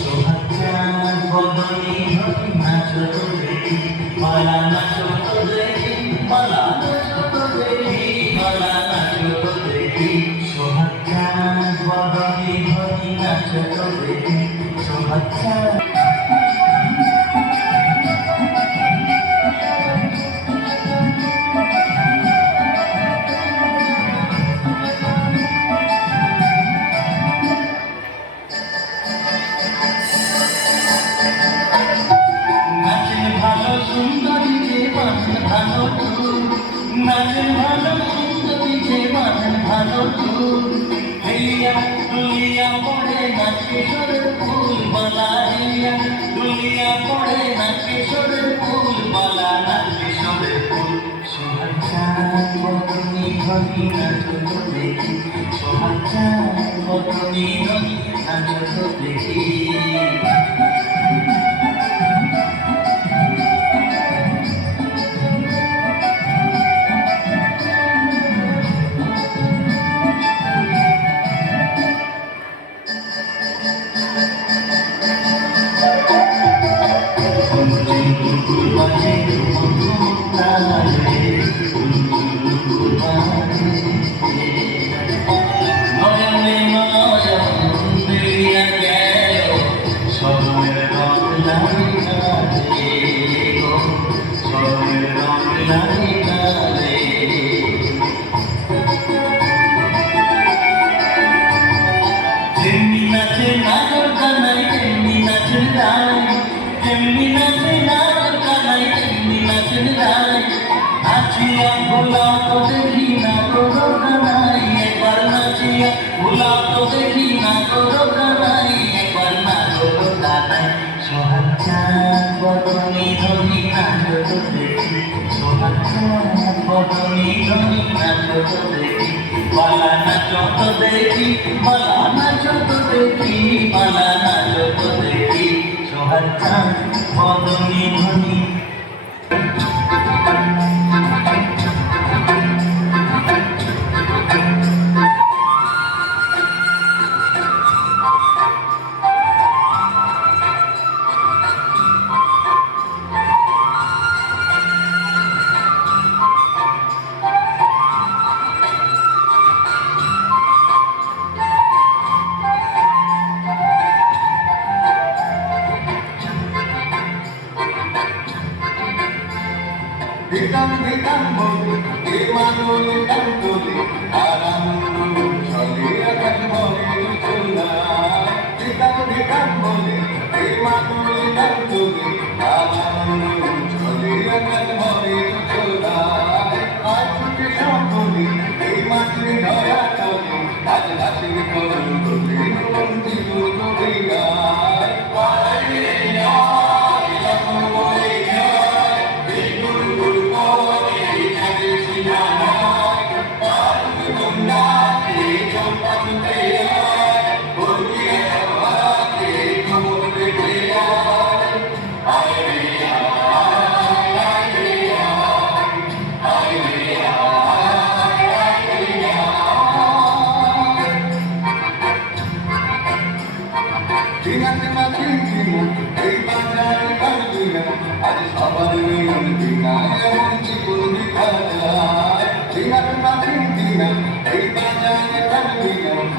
সোহাগ চাঁদ বদনী ধরি নাচো তো দেখি মালা নাচো তো দেখি মালা নাচো তো দেখি মালা নাচো তো দেখি সোহাগ চাঁদ বদনী ধরি নাচো তো দেখি সোহাগ চাঁদ সুন্দরী যে বাঁধন ভালো চুল নাচের ভালো সুন্দরী যে বাঁধন ভালো চুল হেলিয়া দুলিয়া পড়ে নাচে সরের ফুল বালা হেলিয়া দুলিয়া পড়ে নাচে সরের ফুল বালা নাচে সরের ফুল সোহাগ চাঁদ বদনী ধরি নাচো তো দেখি সোহাগ চাঁদ বদনী ধরি নাচো তো দেখি नाचिया भोला तो देखी ना करो कनाई एक बार नाचिया भोला तो देखी ना करो कनाई एक बार ना करो कनाई सोहाग चाँद बदनी धरी नाचो तो देखी सोहाग चाँद बदनी धरी नाचो तो देखी बाला नाचो तो देखी बाला नाचो तो देखी बाला नाचो तो देखी सोहाग चाँद बदनी धरी Hitam hitam boli, imanul hitam boli, aramul choli akan boli chula. Hitam hitam boli, imanul hitam boli, aramul choli akan boli chula. Ajuke shamboli, imanul daya choli, ajlasi kolu boli, nundi boli gai. Waliya, ilamu boli gai, bigul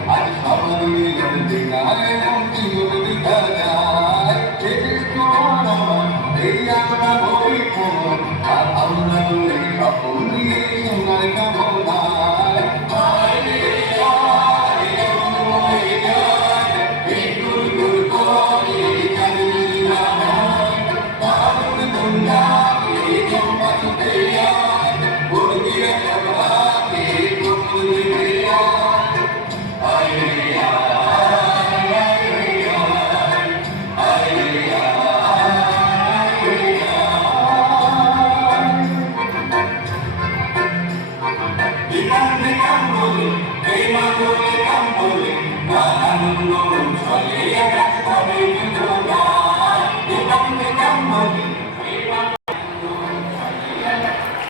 Hãy subscribe cho kênh Ghiền Mì Gõ để không bỏ lỡ những video hấp dẫn.